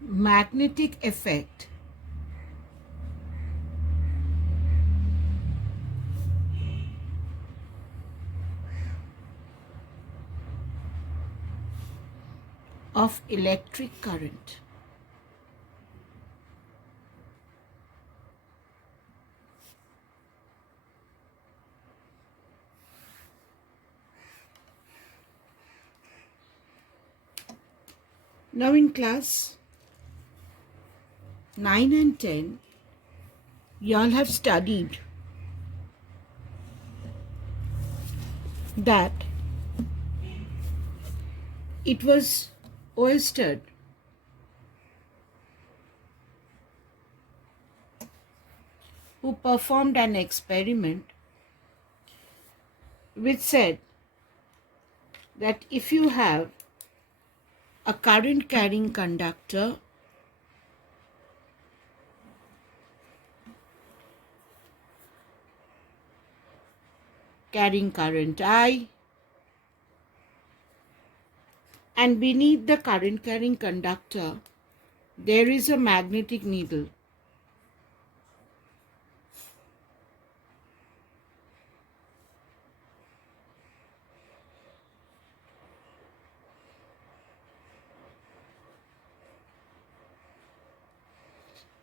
magnetic effect of electric current. Now in class 9 and 10, y'all have studied that it was Oersted who performed an experiment which said that if you have a current carrying conductor carrying current I, and beneath the current carrying conductor there is a magnetic needle.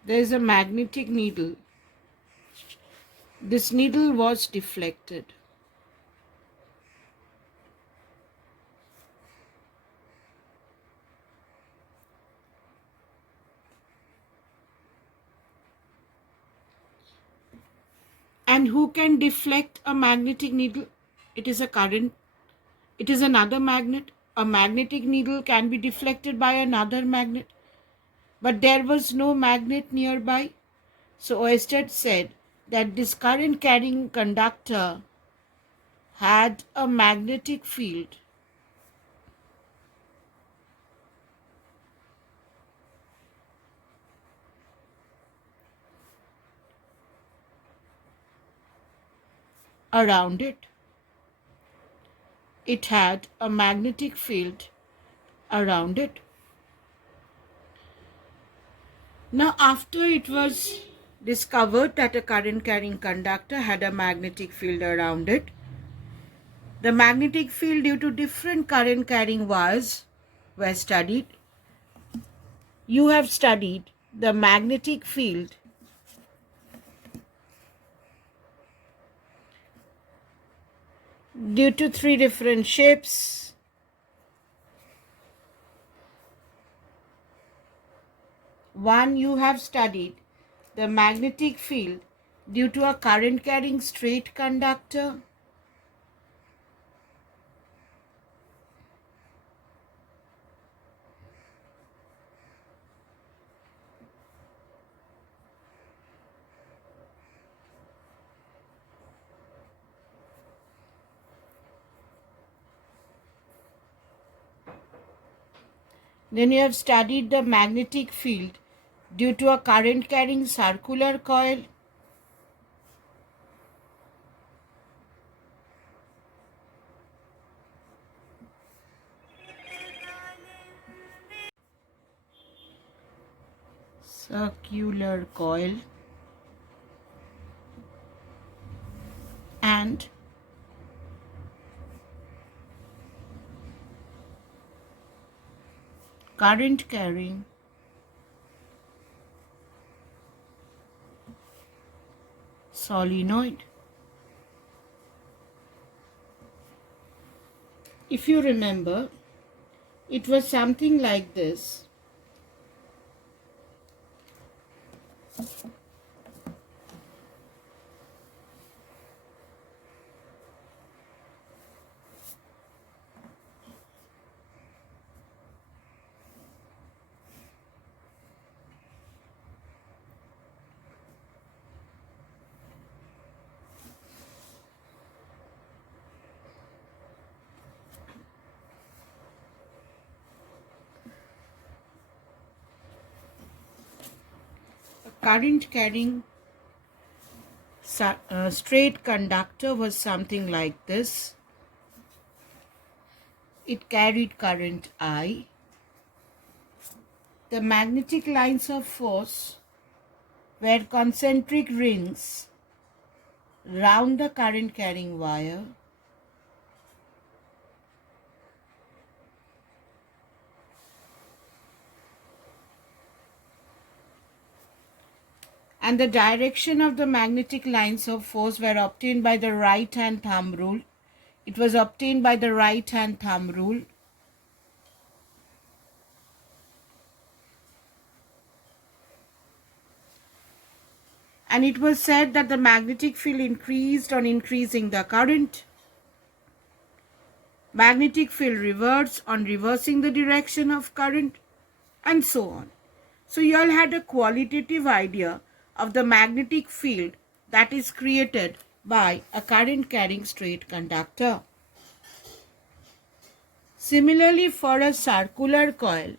There is a magnetic needle. This needle was deflected. And who can deflect a magnetic needle? It is a current. It is another magnet. A magnetic needle can be deflected by another magnet. But there was no magnet nearby. So Oersted said that this current carrying conductor had a magnetic field. Around it. It had a magnetic field around it. Now, after it was discovered that a current carrying conductor had a magnetic field around it, the magnetic field due to different current carrying wires were studied. You have studied the magnetic field due to three different shapes. One, you have studied the magnetic field due to a current carrying straight conductor. Then you have studied the magnetic field due to a current carrying circular coil. Circular coil. And current carrying solenoid. If you remember, it was something like this. Current carrying straight conductor was something like this. It carried current I. the magnetic lines of force were concentric rings round the current carrying wire, and the direction of the magnetic lines of force were obtained by the right hand thumb rule. It was obtained by the right hand thumb rule. And it was said that the magnetic field increased on increasing the current. Magnetic field reverts on reversing the direction of current, and so on. So you all had a qualitative idea of the magnetic field that is created by a current carrying straight conductor. Similarly, for a circular coil,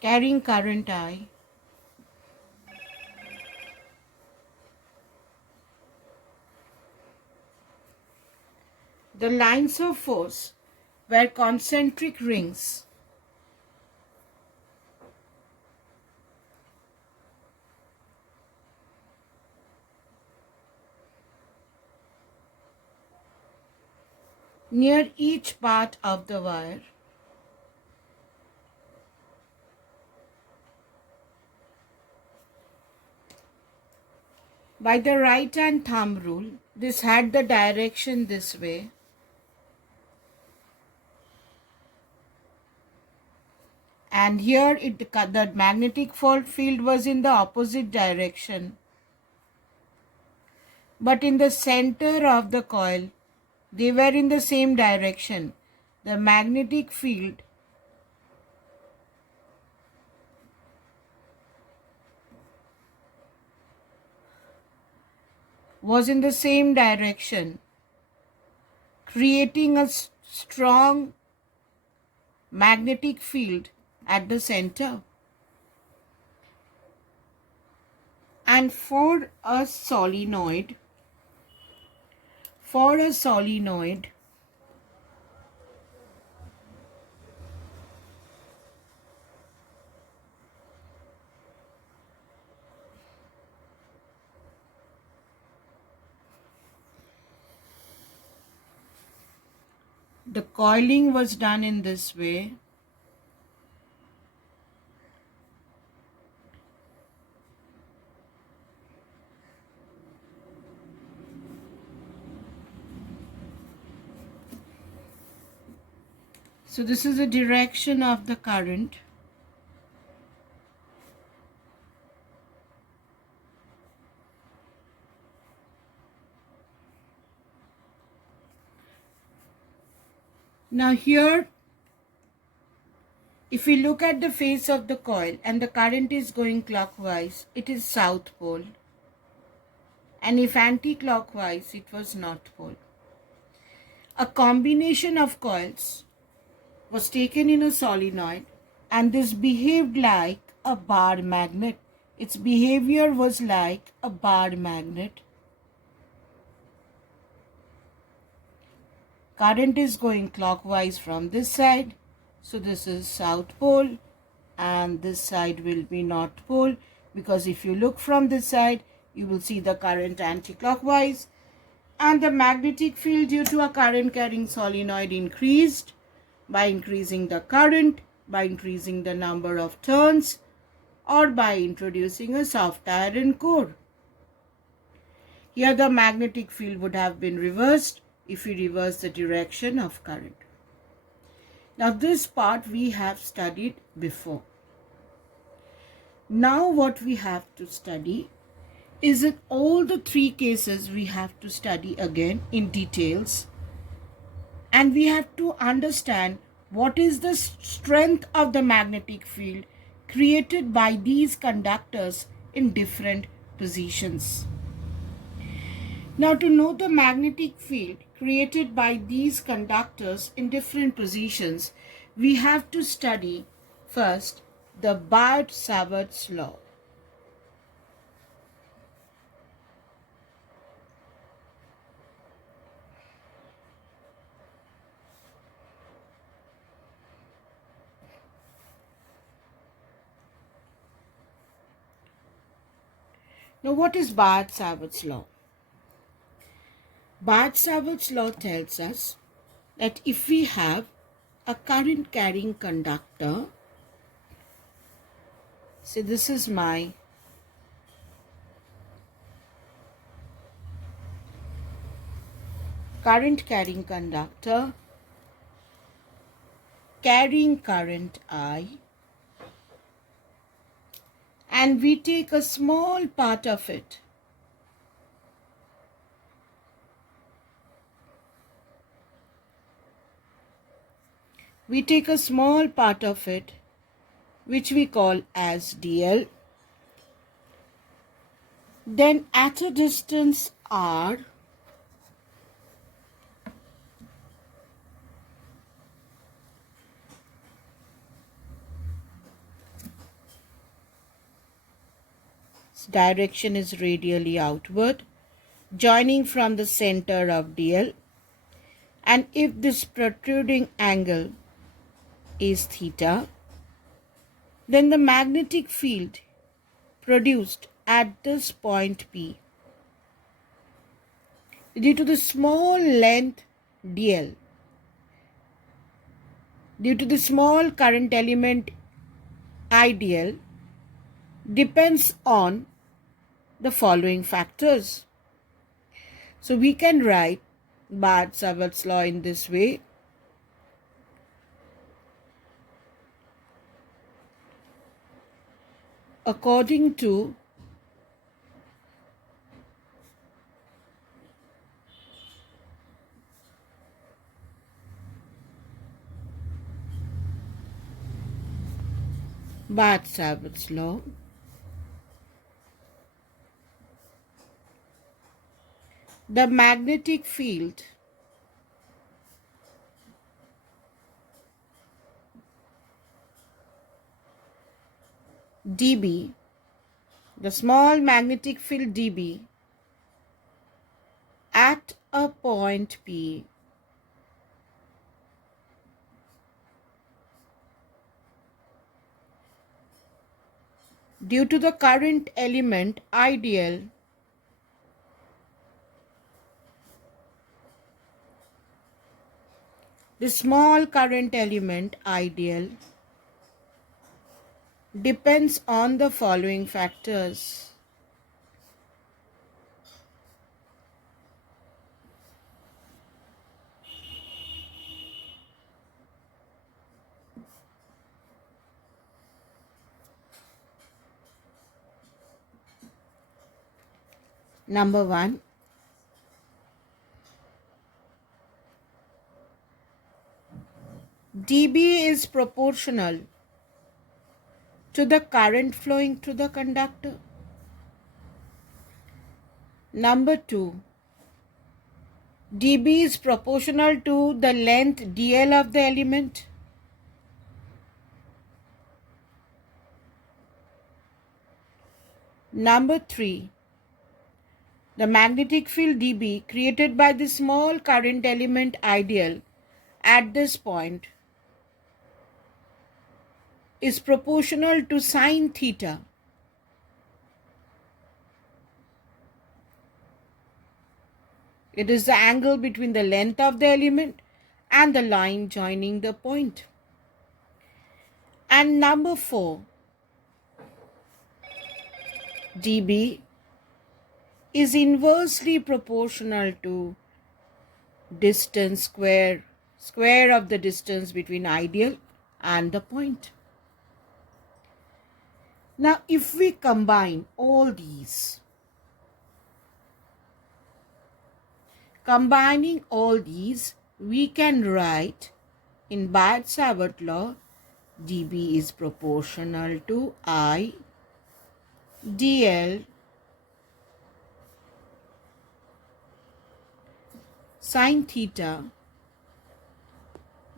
carrying current I, the lines of force were concentric rings near each part of the wire. By the right hand thumb rule, this had the direction this way. And here the magnetic field was in the opposite direction. But in the center of the coil, they were in the same direction. The magnetic field was in the same direction, creating a strong magnetic field at the center. And for a solenoid, the coiling was done in this way. So this is the direction of the current. Now here, if we look at the face of the coil and the current is going clockwise, it is south pole. And if anti-clockwise, it was north pole. A combination of coils was taken in a solenoid, and this behaved like a bar magnet. Its behavior was like a bar magnet. Current is going clockwise from this side, so this is south pole, and this side will be north pole, because if you look from this side, you will see the current anti-clockwise, and the magnetic field due to a current carrying solenoid increased by increasing the current, by increasing the number of turns, or by introducing a soft iron core. Here the magnetic field would have been reversed if we reverse the direction of current. Now this part we have studied before. Now what we have to study is that all the three cases we have to study again in details, And we have to understand what is the strength of the magnetic field created by these conductors in different positions. Now, to know the magnetic field created by these conductors in different positions, we have to study first the Biot-Savart's law. Now, what is Biot-Savart's law? Biot-Savart's law tells us that if we have a current carrying conductor, so this is my current carrying conductor carrying current I, and we take a small part of it which we call as dl. Then at a distance r, direction is radially outward, joining from the center of dl, and if this protruding angle is theta, then the magnetic field produced at this point P, due to the small length dl, due to the small current element IDL, depends on the following factors. So we can write Biot-Savart's law in this way. According to Biot-Savart's law, the magnetic field dB, the small magnetic field dB at a point P due to the current element IDL the small current element IDL depends on the following factors. Number 1, dB is proportional to the current flowing through the conductor. Number 2, dB is proportional to the length dl of the element. Number 3, the magnetic field dB created by the small current element IDL at this point is proportional to sine theta. It is the angle between the length of the element and the line joining the point. And number 4, dB is inversely proportional to distance square of the distance between ideal and the point. Now, if we combine all these, combining all these, we can write in Biot-Savart law, dB is proportional to I dl sine theta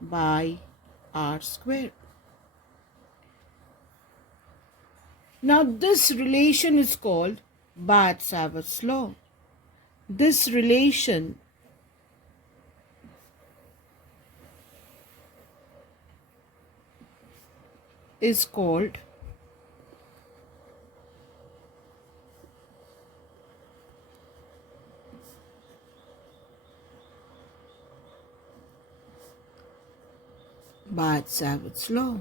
by r square. Now this relation is called Biot-Savart's law. This relation is called Biot-Savart's law.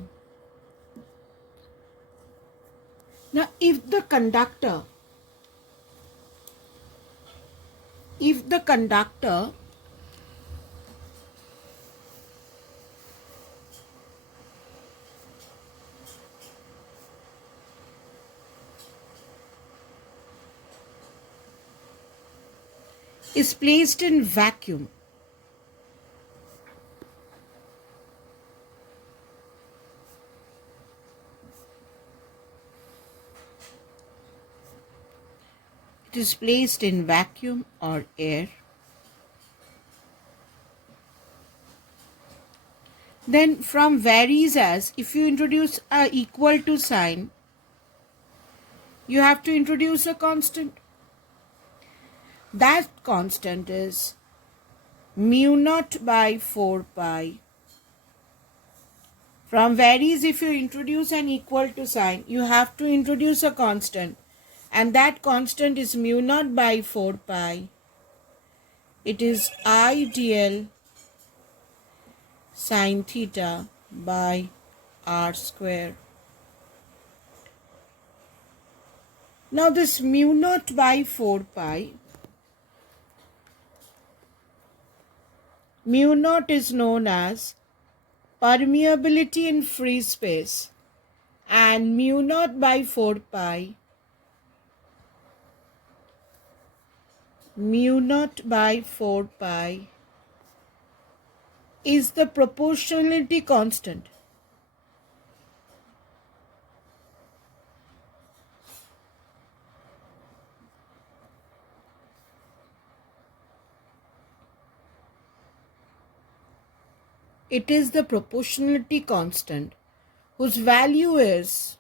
Now if the conductor is placed in vacuum, it is placed in vacuum or air, then from varies as, if you introduce a equal to sign, you have to introduce a constant. That constant is mu naught by 4 pi. From varies, if you introduce an equal to sign, you have to introduce a constant, and that constant is mu naught by 4 pi. It is I dl sine theta by r square. Now this mu naught by 4 pi, mu naught is known as permeability in free space, and mu naught by 4 pi, mu naught by 4 pi is the proportionality constant. It is the proportionality constant whose value is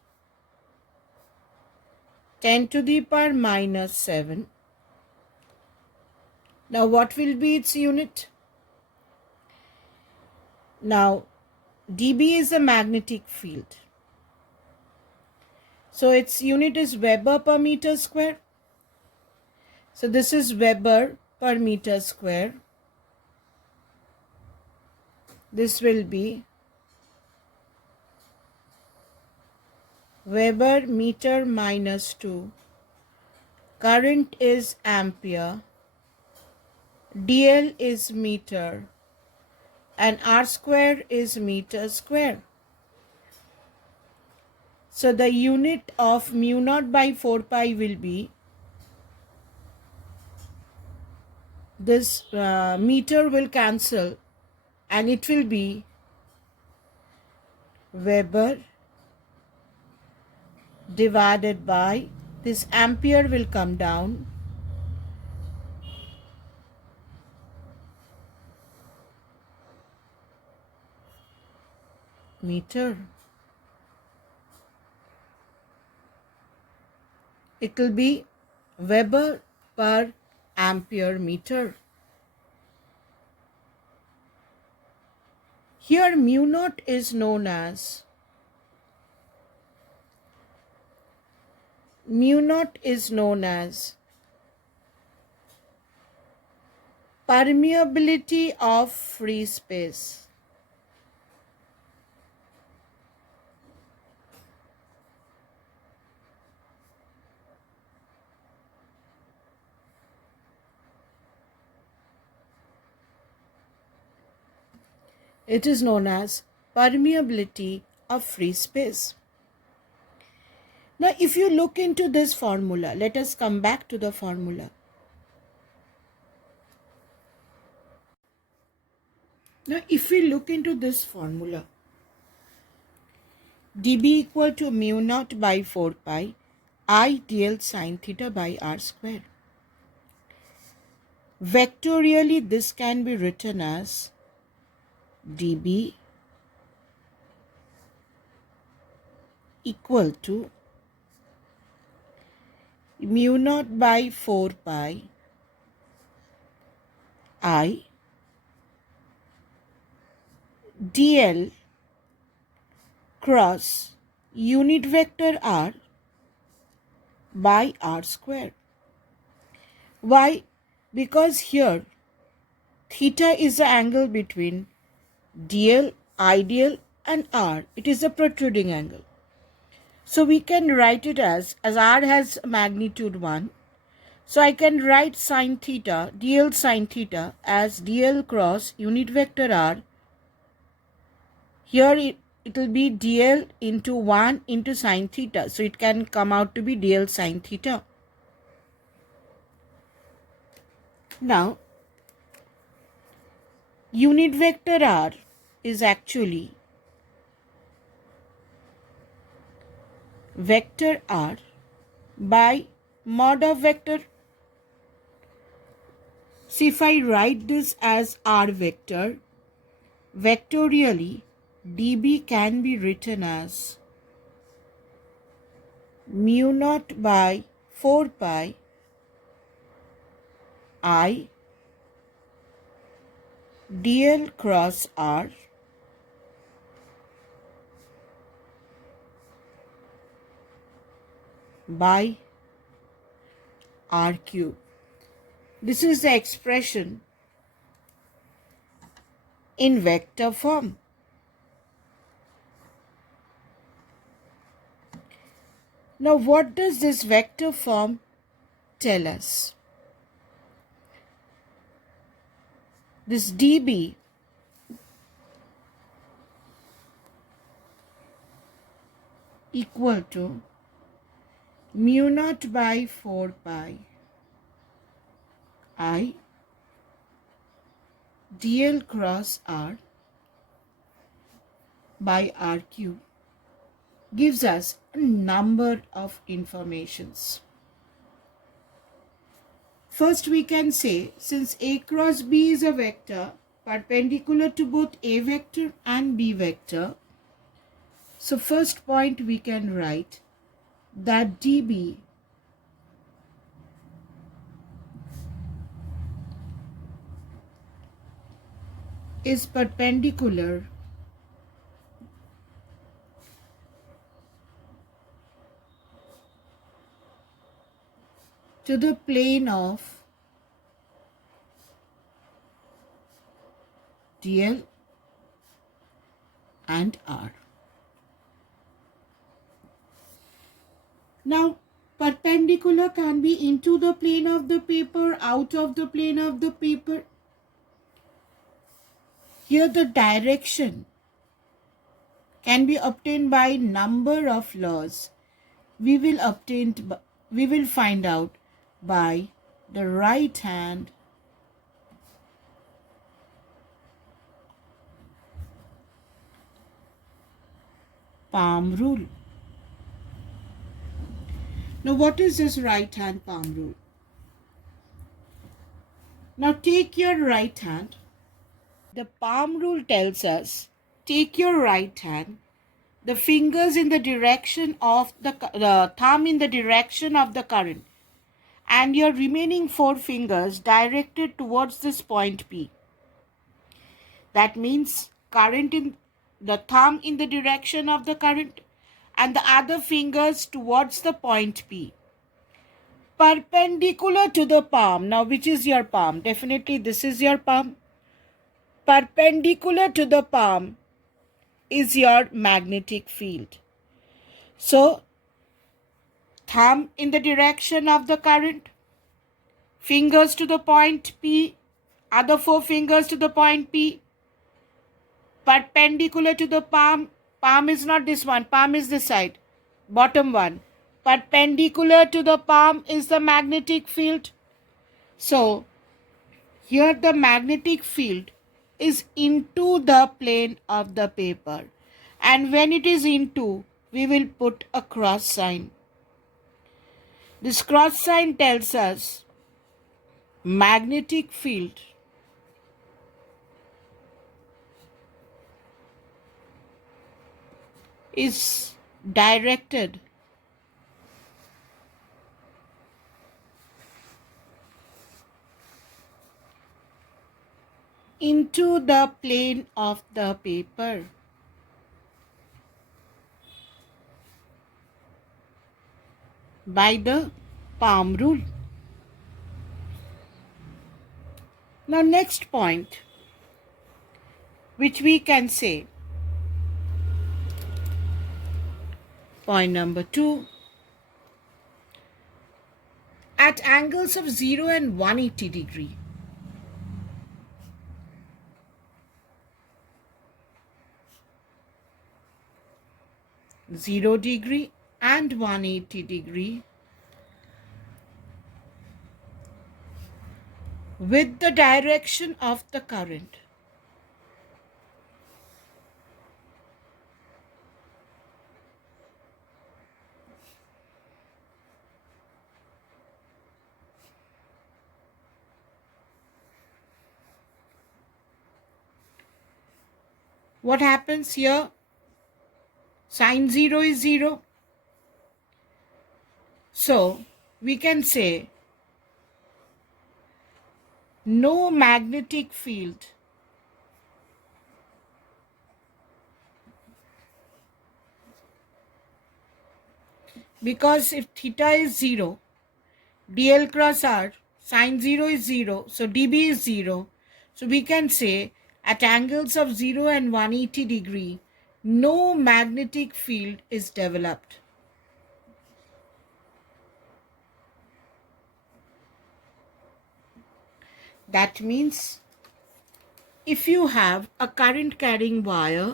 10 to the power minus 7. Now what will be its unit? Now dB is a magnetic field, so its unit is Weber per meter square. So this is Weber per meter square. This will be Weber meter minus 2. Current is ampere. dl is meter. And r square is meter square. So the unit of mu naught by 4 pi will be, this meter will cancel, and it will be Weber divided by, this ampere will come down, meter. It will be Weber per ampere meter. Here mu naught is known as permeability of free space. It is known as permeability of free space. Now, if you look into this formula, let us come back to the formula. Now, if we look into this formula, dB equal to mu naught by 4 pi I dl sine theta by r square. Vectorially, this can be written as dB equal to mu naught by 4 pi I dl cross unit vector r by r square. Why? Because here theta is the angle between dl, ideal and r. It is a protruding angle. So we can write it as r has magnitude 1. So I can write sine theta, dl sine theta as dl cross unit vector r. Here it will be dl into 1 into sine theta. So it can come out to be dl sine theta. Now, unit vector r is actually vector r by mod of vector. So if I write this as r vector, vectorially dB can be written as mu naught by 4 pi I dl cross r by r cube. This is the expression in vector form. Now, what does this vector form tell us? This dB equal to mu naught by 4 pi I dl cross r by r cube gives us a number of informations. First, we can say, since A cross B is a vector perpendicular to both A vector and B vector, so first point we can write that dB is perpendicular to the plane of dl and r. Now, perpendicular can be into the plane of the paper, out of the plane of the paper. Here the direction can be obtained by number of laws. We will find out by the right hand palm rule. Now, what is this right hand palm rule? Now, take your right hand. The palm rule tells us, take your right hand, the fingers in the direction of the thumb in the direction of the current, and your remaining 4 fingers directed towards this point P. That means current in the thumb in the direction of the current and the other fingers towards the point P. Perpendicular to the palm. Now, which is your palm? Definitely this is your palm. Perpendicular to the palm is your magnetic field. So, thumb in the direction of the current, fingers to the point P, other 4 fingers to the point P, perpendicular to the palm. Palm is not this one, palm is this side, bottom one. Perpendicular to the palm is the magnetic field. So, here the magnetic field is into the plane of the paper. And when it is into, we will put a cross sign. This cross sign tells us magnetic field is directed into the plane of the paper. By the palm rule. Now next point, which we can say, point number 2, at angles of 0 and 180 degree, (0 degree and 180 degree, with the direction of the current, what happens here? Sine 0 is 0. So we can say no magnetic field because if theta is 0, dl cross r, sine 0 is 0, so dB is 0. So we can say at angles of 0 and 180 degree, no magnetic field is developed. That means if you have a current carrying wire,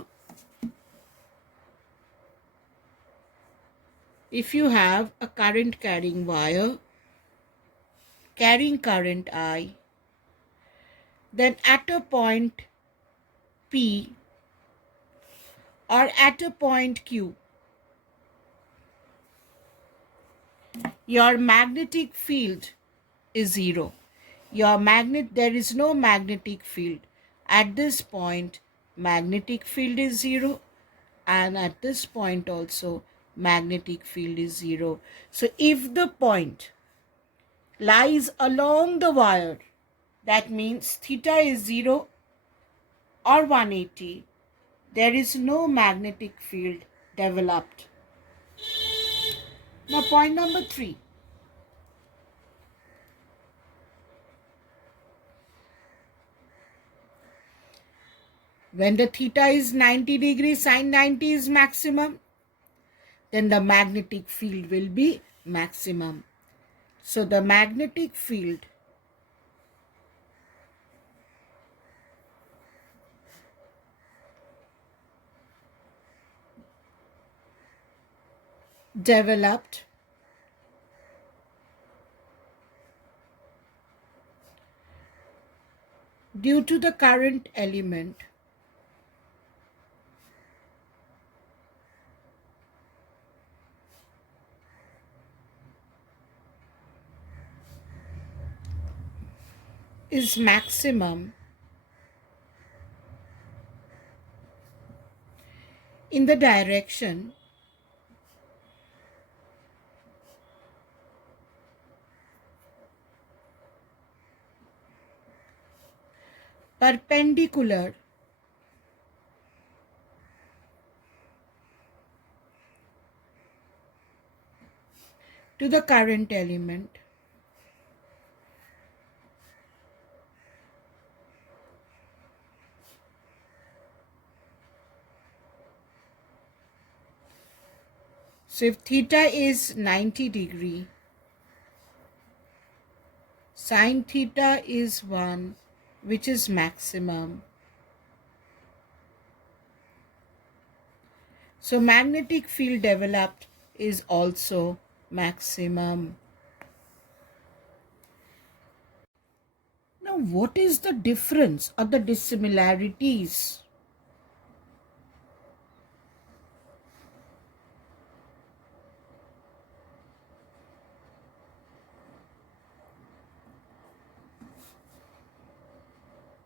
carrying current I, then at a point P or at a point Q, your magnetic field is 0. There is no magnetic field. At this point, magnetic field is 0, and at this point also, magnetic field is 0. So if the point lies along the wire, that means theta is 0 or 180, there is no magnetic field developed. Now point number 3. When the theta is 90 degrees, sine 90 is maximum, then the magnetic field will be maximum. So the magnetic field developed due to the current element is maximum in the direction perpendicular to the current element So if theta is 90 degree, sine theta is 1, which is maximum. So magnetic field developed is also maximum. Now what is the difference or the dissimilarities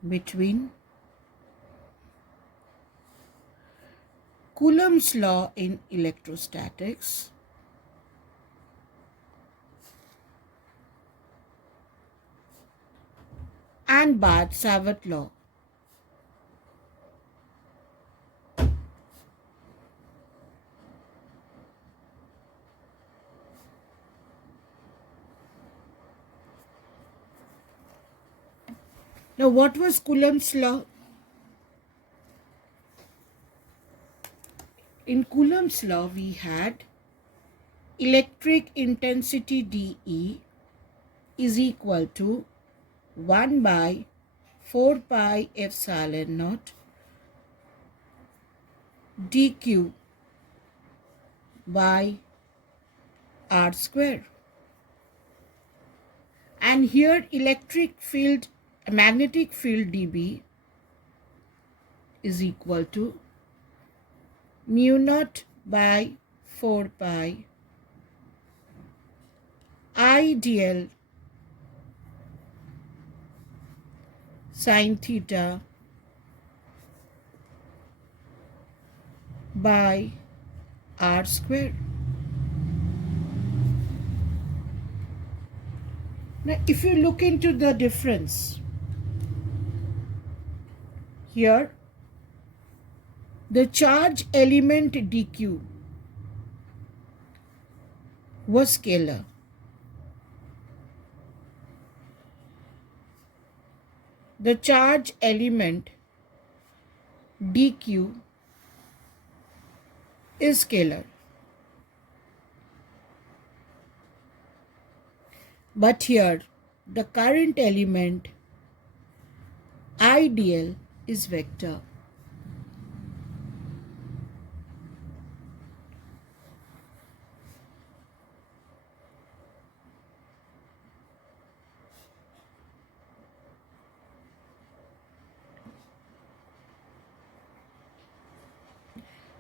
between Coulomb's law in electrostatics and Barth-Savart law? Now, what was Coulomb's law? In Coulomb's law, we had electric intensity dE is equal to 1 by 4 pi epsilon naught dq by r square. And here magnetic field dB is equal to mu naught by 4 pi I dl sine theta by r square. Now, if you look into the difference, here the charge element dq was scalar. The charge element dq is scalar. But here the current element IDL is vector.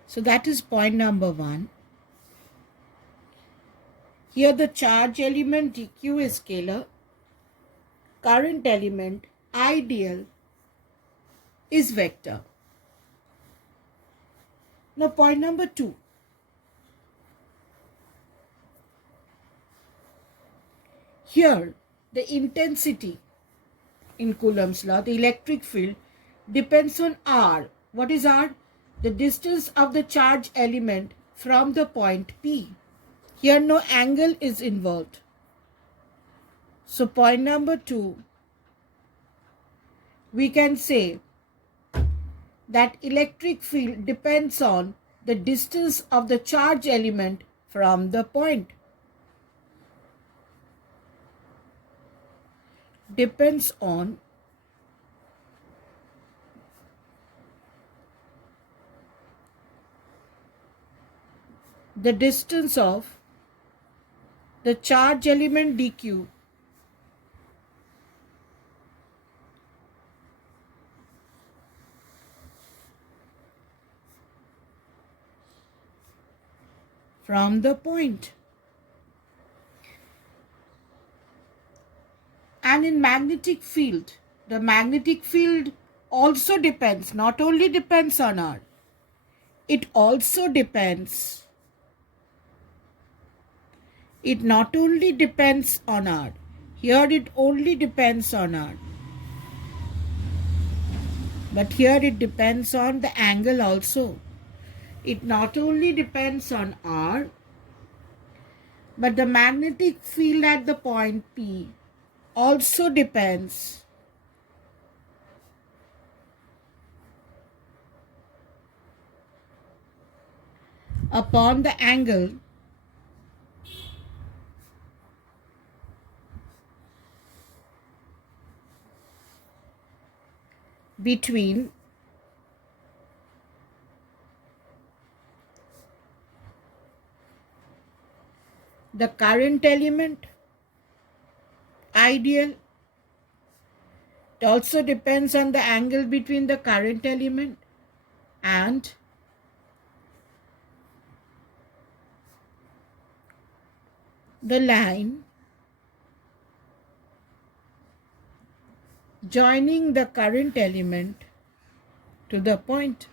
So that is point number 1. Here the charge element dq is scalar. Current element IDL is vector. Now point number 2. Here the intensity in Coulomb's law, the electric field, depends on R. What is R? The distance of the charge element from the point P. Here no angle is involved. So point number 2, we can say that electric field depends on the distance of the charge element from the point. Depends on the distance of the charge element dq from the point. And in magnetic field, the magnetic field also depends, not only depends on R, it also depends. It not only depends on R, here it only depends on R, but here it depends on the angle also. It not only depends on R, but the magnetic field at the point P also depends upon the angle between the current element IDL It also depends on the angle between the current element and the line joining the current element to the point.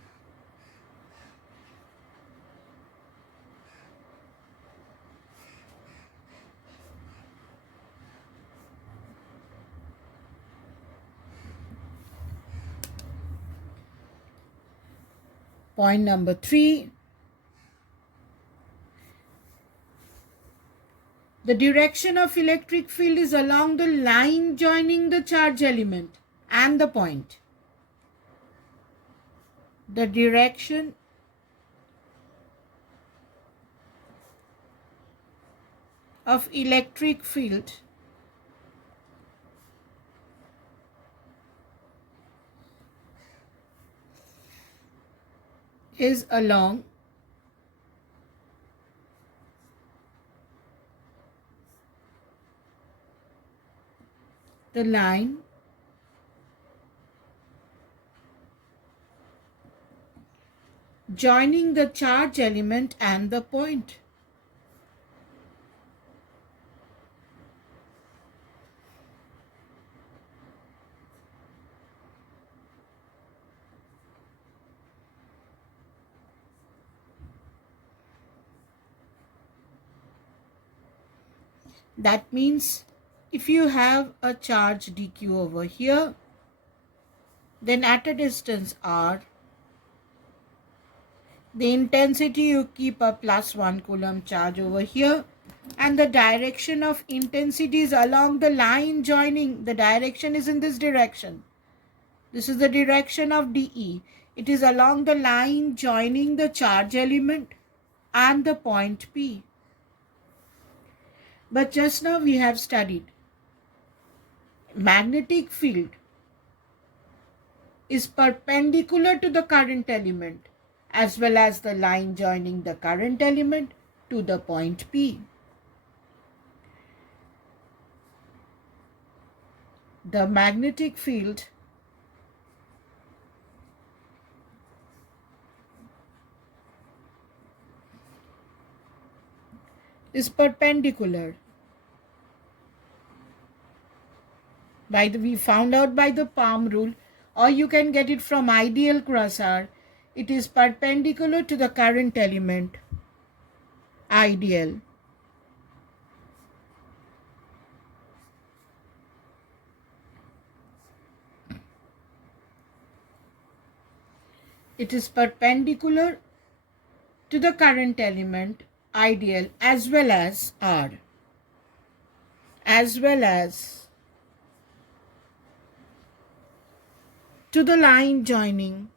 Point number 3. The direction of electric field is along the line joining the charge element and the point. The direction of electric field is along the line joining the charge element and the point. That means if you have a charge dq over here, then at a distance r, the intensity you keep a +1 coulomb charge over here, and the direction of intensity is along the line joining. The direction is in this direction. This is the direction of dE. It is along the line joining the charge element and the point P. But just now we have studied magnetic field is perpendicular to the current element as well as the line joining the current element to the point P. The magnetic field is perpendicular. We found out by the Palm rule, or you can get it from ideal cross R. It is perpendicular to the current element, ideal. It is perpendicular to the current element, ideal, as well as R, as well as to the line joining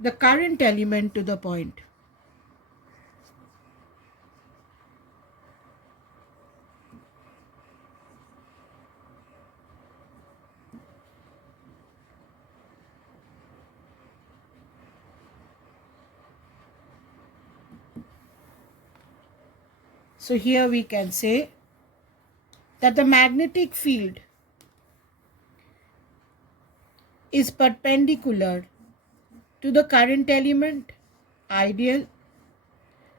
the current element to the point. So here we can say that the magnetic field is perpendicular to the current element, ideal,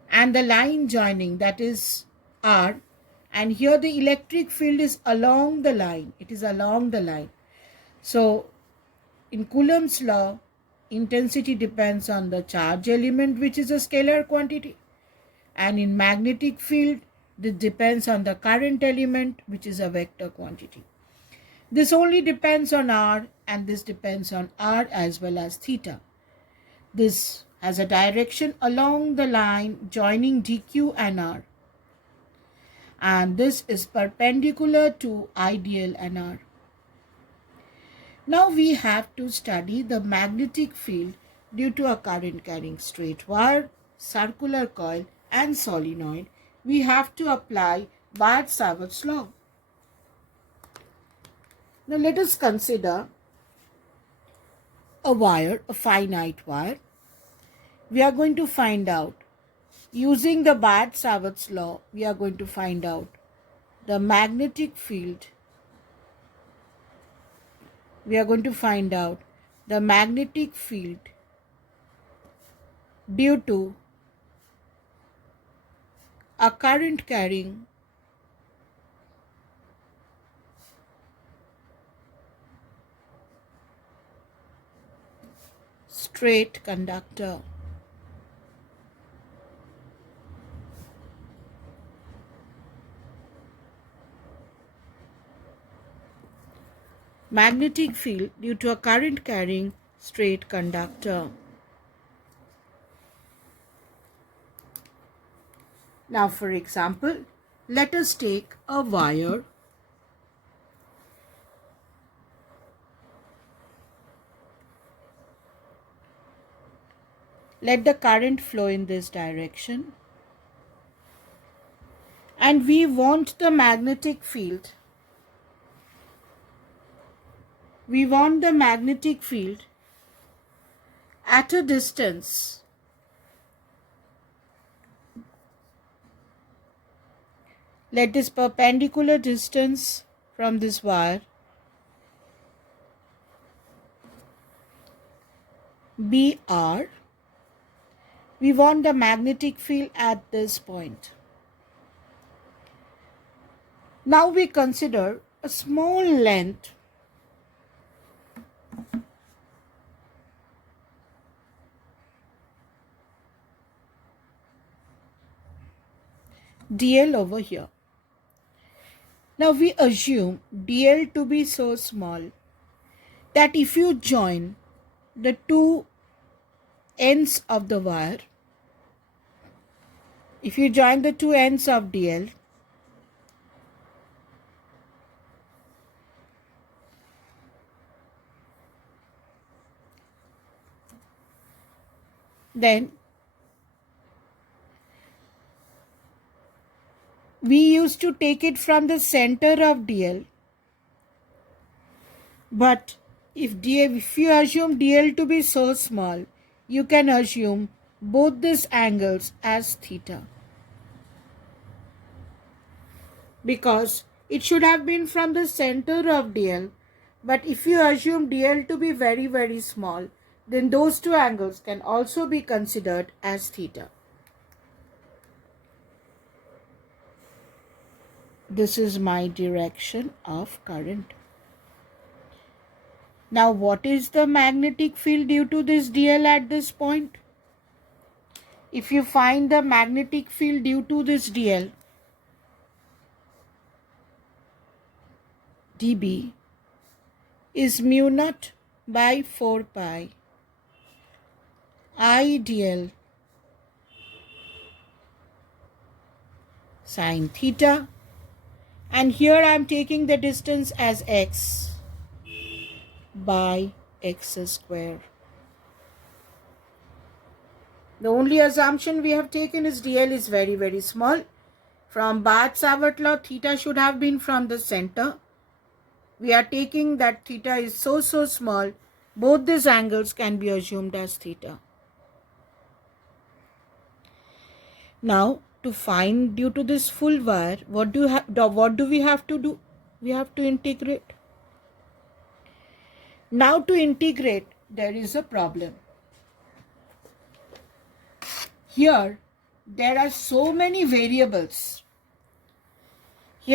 and the line joining, that is R. And here the electric field is along the line. It is along the line. So in Coulomb's law, intensity depends on the charge element, which is a scalar quantity. And in magnetic field, this depends on the current element, which is a vector quantity. This only depends on R, and this depends on R as well as theta. This has a direction along the line joining dq and R. And this is perpendicular to ideal and R. Now we have to study the magnetic field due to a current carrying straight wire, circular coil, and solenoid. We have to apply Biot-Savart's law. Now let us consider a wire, a finite wire, we are going to find out, using the Barth-Savart's law, we are going to find out the magnetic field. We are going to find out the magnetic field due to a current carrying straight conductor. Magnetic field due to a current carrying straight conductor. Now, for example, let us take a wire. Let the current flow in this direction. And we want the magnetic field. We want the magnetic field at a distance let this perpendicular distance from this wire be r. We want the magnetic field at this point. Now we consider a small length dl over here. Now we assume dl to be so small that if you join the two ends of the wire, if you join the two ends of dl, then we used to take it from the center of dl, but if you assume dl to be so small, you can assume both these angles as theta, because it should have been from the center of dl, but if you assume dl to be very, very small, then those two angles can also be considered as theta. This is my direction of current. Now, what is the magnetic field due to this dl at this point? If you find the magnetic field due to this dl, dB is mu naught by 4 pi I dl sine theta, and here I am taking the distance as x by x square. The only assumption we have taken is dl is very, very small. From Barth-Savart law, theta should have been from the center. We are taking that theta is so small, both these angles can be assumed as theta. Now, to find due to this full wire, what do we have to do? We have to integrate. Now to integrate, there is a problem. Here, there are so many variables.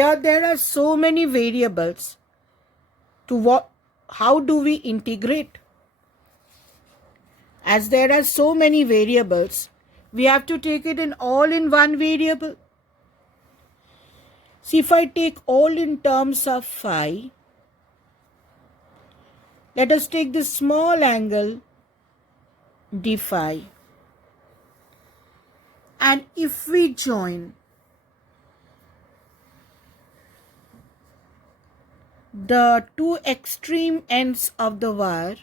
How do we integrate? As there are so many variables, we have to take it in all in one variable. See, if I take all in terms of phi, let us take this small angle d phi. And if we join the two extreme ends of the wire,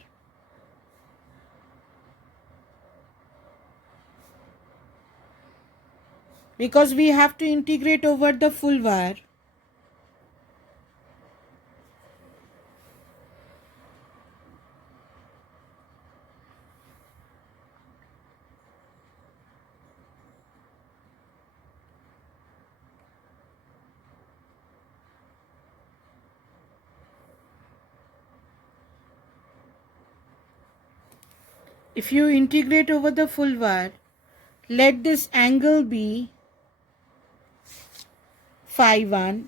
because we have to integrate over the full wire, If you integrate over the full wire, let this angle be phi 1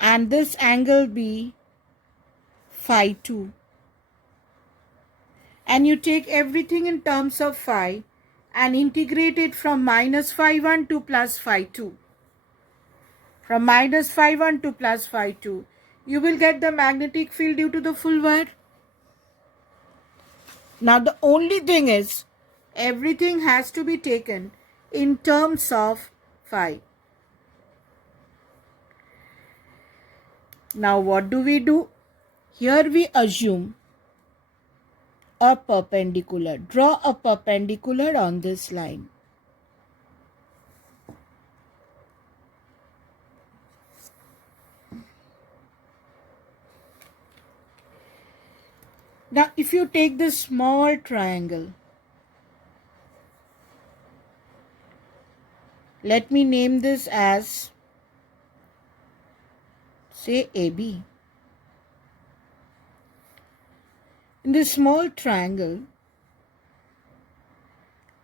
and this angle be phi 2. And you take everything in terms of phi and integrate it from minus phi 1 to plus phi 2. From minus phi 1 to plus phi 2, you will get the magnetic field due to the full wire. Now the only thing is, everything has to be taken in terms of phi. Now what do? Here we assume a perpendicular. Draw a perpendicular on this line. Now if you take this small triangle, let me name this as, say, AB. In this small triangle,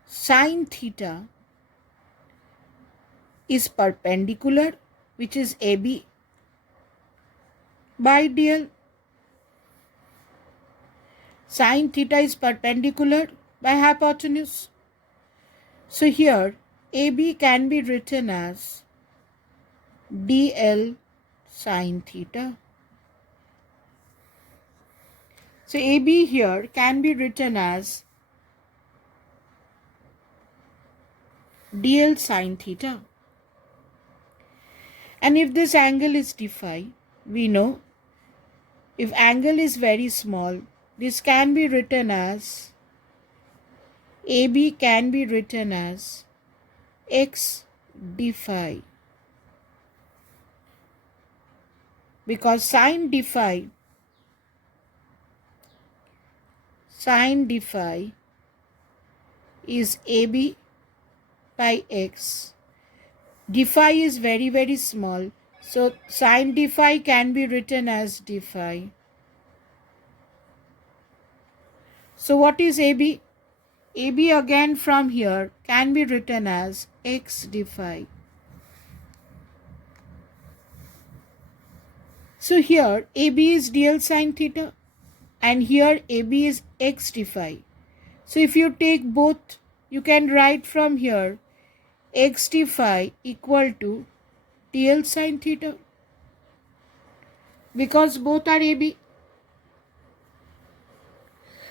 sine theta is perpendicular, which is AB, by dl. Sine theta is perpendicular by hypotenuse. So here AB can be written as dl sine theta. So AB here can be written as dl sine theta. And if this angle is d phi, we know if angle is very small, this can be written as, AB can be written as x d phi. Because sine d phi is AB by x. D phi is very, very small. So sine d phi can be written as d phi. So what is AB? AB again from here can be written as x d phi. So here AB is dl sine theta and here AB is x d phi. So if you take both, you can write from here x d phi equal to dl sine theta, because both are AB.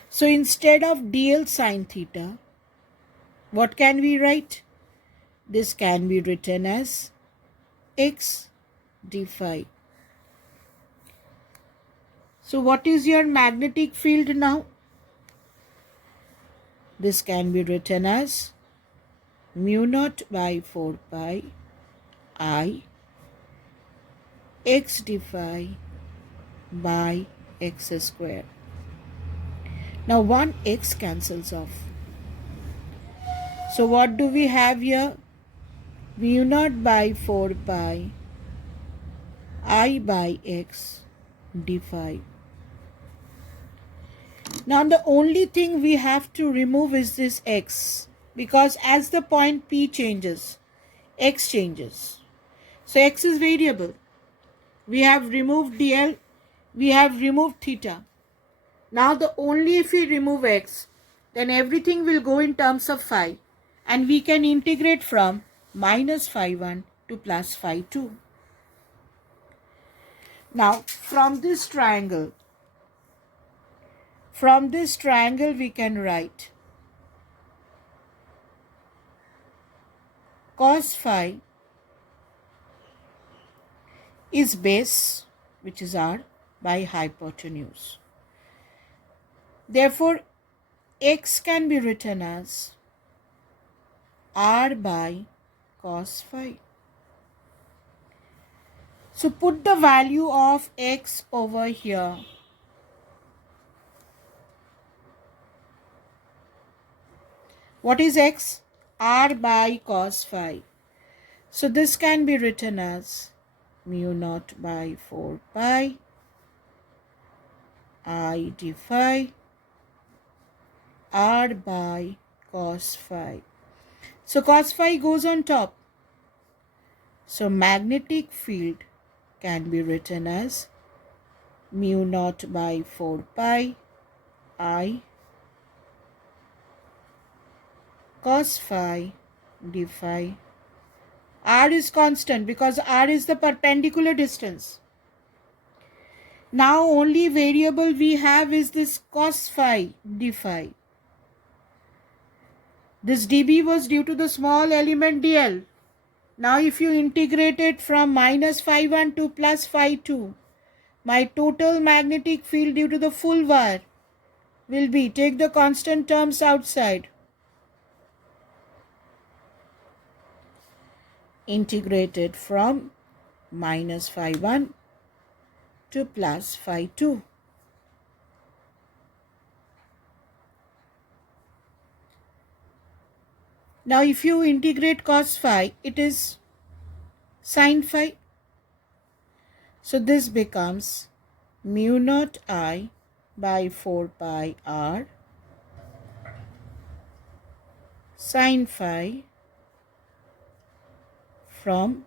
So instead of dl sine theta, what can we write? This can be written as x d phi. So what is your magnetic field now? This can be written as mu naught by 4 pi I x d phi by x square. Now one x cancels off. So what do we have here? Mu naught by 4 pi I by x d phi. Now the only thing we have to remove is this x, because as the point P changes, x changes. So x is variable. We have removed dl, we have removed theta. Now the only if we remove x, then everything will go in terms of phi, and we can integrate from minus phi 1 to plus phi 2. Now from this triangle we can write cos phi is base, which is r, by hypotenuse. Therefore x can be written as r by cos phi. So put the value of x over here. What is x? R by cos phi. So this can be written as mu naught by 4 pi I d phi r by cos phi. So cos phi goes on top. So magnetic field can be written as mu naught by 4 pi I cos phi d phi. R is constant because R is the perpendicular distance. Now only variable we have is this cos phi d phi. This dB was due to the small element dl. Now if you integrate it from minus phi 1 to plus phi 2, my total magnetic field due to the full wire will be, take the constant terms outside, integrated from minus phi 1 to plus phi 2. Now if you integrate cos phi, it is sin phi. So this becomes mu naught I by 4 pi r sin phi from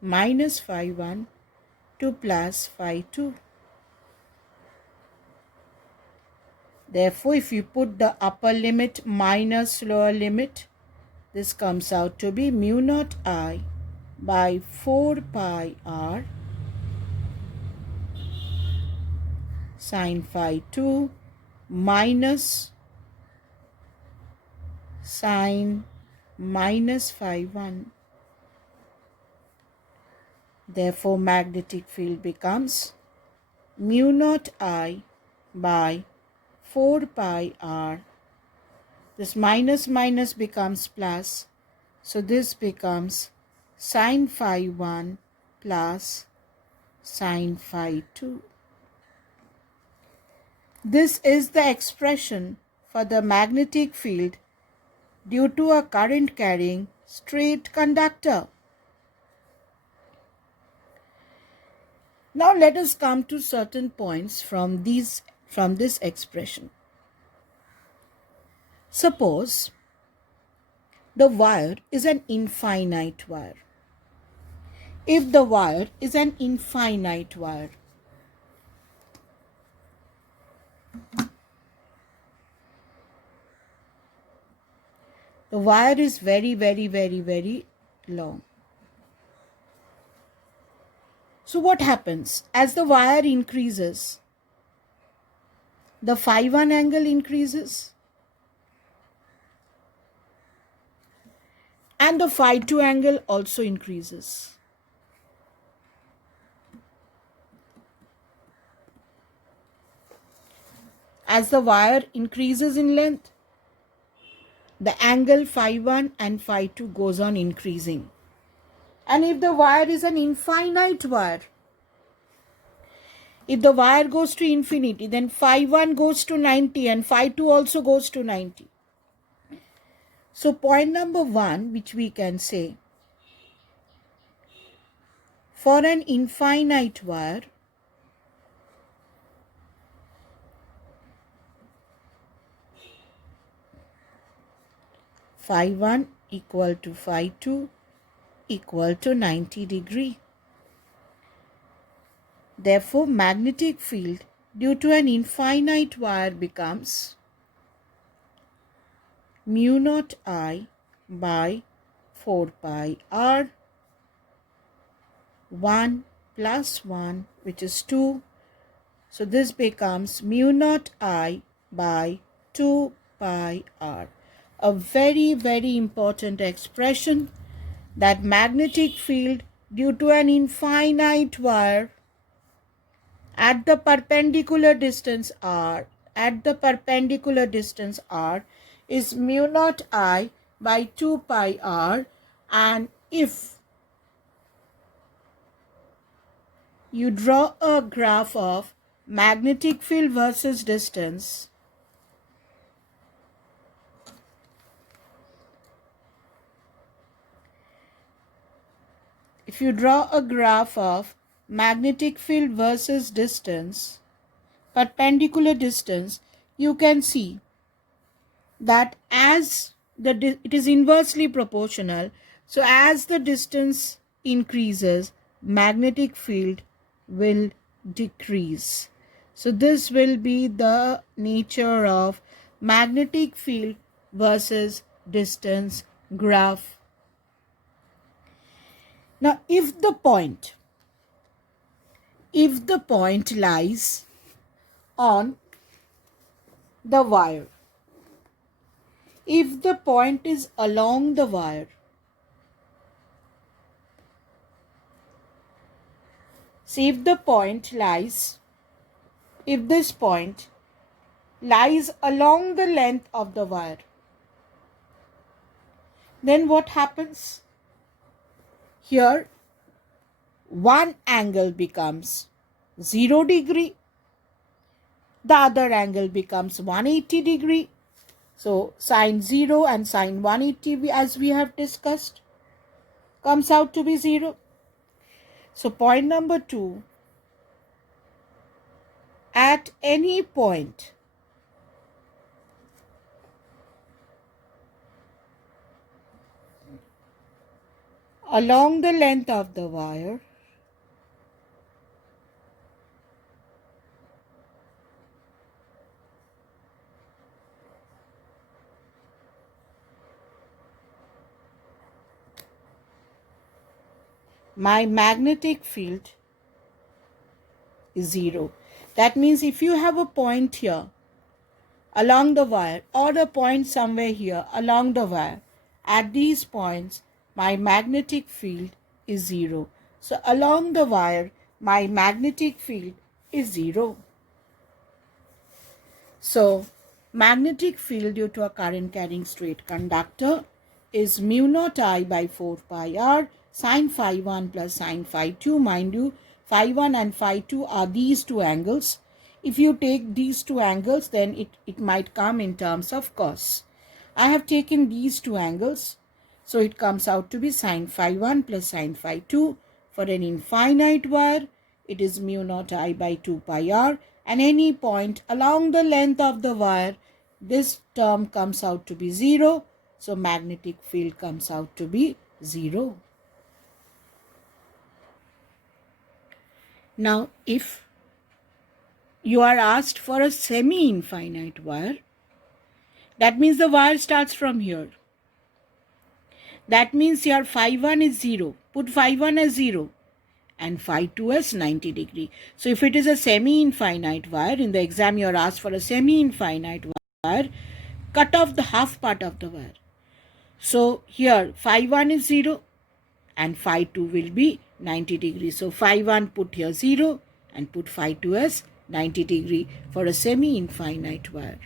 minus phi 1 to plus phi 2. Therefore, if you put the upper limit minus lower limit, this comes out to be mu naught I by 4 pi r sin phi 2 minus sin minus phi 1. Therefore, magnetic field becomes mu naught I by 4 pi r. This minus minus becomes plus. So this becomes sin phi 1 plus sin phi 2. This is the expression for the magnetic field due to a current carrying straight conductor. Now let us come to certain points from this expression. Suppose the wire is an infinite wire. If the wire is an infinite wire, the wire is very, very, very, very long. So what happens? As the wire increases, the phi 1 angle increases and the phi 2 angle also increases. As the wire increases in length, the angle phi 1 and phi 2 goes on increasing. And if the wire is an infinite wire, if the wire goes to infinity, then phi 1 goes to 90 and phi 2 also goes to 90. So point number 1, which we can say, for an infinite wire, phi 1 equal to phi 2 equal to 90 degree. Therefore, magnetic field due to an infinite wire becomes mu naught I by 4 pi r 1 plus 1, which is 2. So this becomes mu naught I by 2 pi r. A very, very important expression, that magnetic field due to an infinite wire at the perpendicular distance r, is mu naught I by 2 pi r. And if you draw a graph of magnetic field versus distance, if you draw a graph of magnetic field versus distance, perpendicular distance, you can see that as it is inversely proportional. So as the distance increases, magnetic field will decrease. So this will be the nature of magnetic field versus distance graph. Now if the point lies on the wire, if the point is along the wire, see if this point lies along the length of the wire, then what happens? Here one angle becomes 0 degree, the other angle becomes 180 degree. So sine 0 and sine 180, as we have discussed, comes out to be 0. So point number 2, at any point along the length of the wire, my magnetic field is 0. That means if you have a point here along the wire or a point somewhere here along the wire, at these points my magnetic field is 0. So along the wire my magnetic field is 0. So magnetic field due to a current carrying straight conductor is mu naught I by 4 pi r sine phi 1 plus sine phi 2. Mind you, phi 1 and phi 2 are these two angles. If you take these two angles, then it might come in terms of cos. I have taken these two angles, so it comes out to be sine phi 1 plus sine phi 2. For an infinite wire, it is mu naught I by 2 pi r, and any point along the length of the wire, this term comes out to be 0. So magnetic field comes out to be 0. Now if you are asked for a semi-infinite wire, that means the wire starts from here. That means your phi 1 is 0. Put phi 1 as 0 and phi 2 as 90 degree. So if it is a semi-infinite wire, in the exam you are asked for a semi-infinite wire, cut off the half part of the wire. So here phi 1 is 0 and phi 2 will be 90 degree. So phi 1 put here 0 and put phi 2 as 90 degree for a semi-infinite wire.